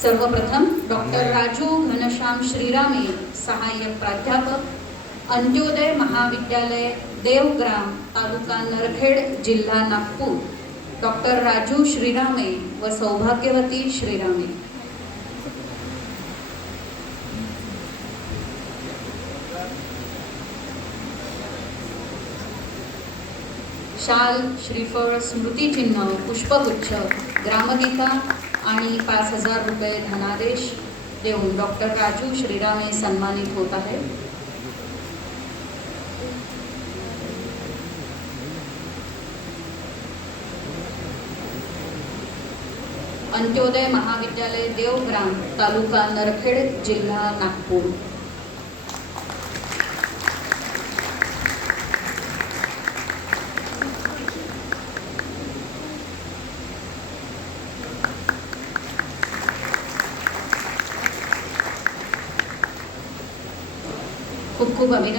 सर्वप्रथम डॉक्टर राजू घनश्याम श्रीरामे, सहाय्यक प्राध्यापक, अंत्योदय महाविद्यालय, देवग्राम, तालुका नरखेड, जिल्हा नागपूर, डॉक्टर राजू श्रीरामे व सौभाग्यवती श्रीरामे। शाल, श्रीफळ, स्मृतिचिन्ह, पुष्पगुच्छ, ग्रामगीता आणि 5000 रुपये धनादेश देऊन डॉक्टर राजू श्रीरामे सन्मानित होत आहे। अंत्योदय महाविद्यालय, देवग्राम, तालुका नरखेड, जिल्हा नागपूर। खूप खूप अभिनंदन।